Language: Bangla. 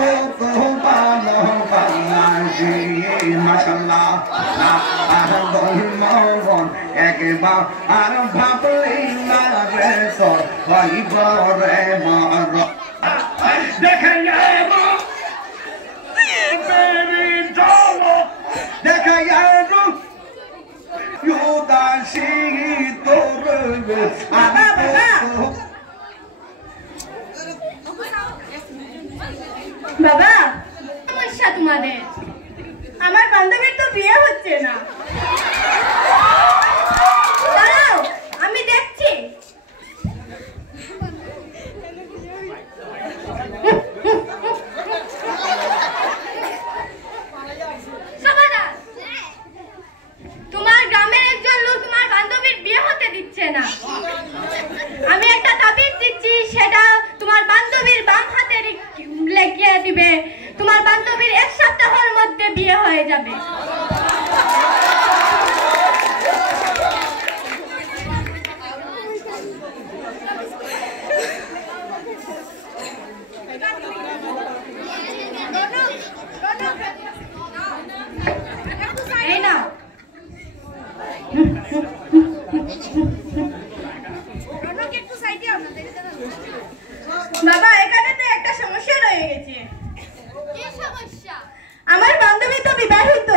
কত ভালোবাসি মাশাআল্লাহ মন একবার আর ভাবলি না রে তোর ভাই ঘরে মার দেখে যাবো দেখে যাবো ইউদাসি তোর বাবা সমস্যা তোমাদের আমার বান্ধবীর তো বিয়ে হচ্ছে না দাঁড়াও আমি দেখছি তোমার গ্রামের একজন লোক তোমার বান্ধবীর বিয়ে হতে দিচ্ছে না আমি একটা তাবিজ দিচ্ছি সেটা তোমার বান্ধবীর বাম হাতে লেগে দিবে তোমার বান্ধবীর 1 সপ্তাহের মধ্যে বিয়ে হয়ে যাবে এই নাও বাবা এখানে তো একটা সমস্যা রয়ে গেছে। কি সমস্যা? আমার বান্ধবী তো বিবাহিত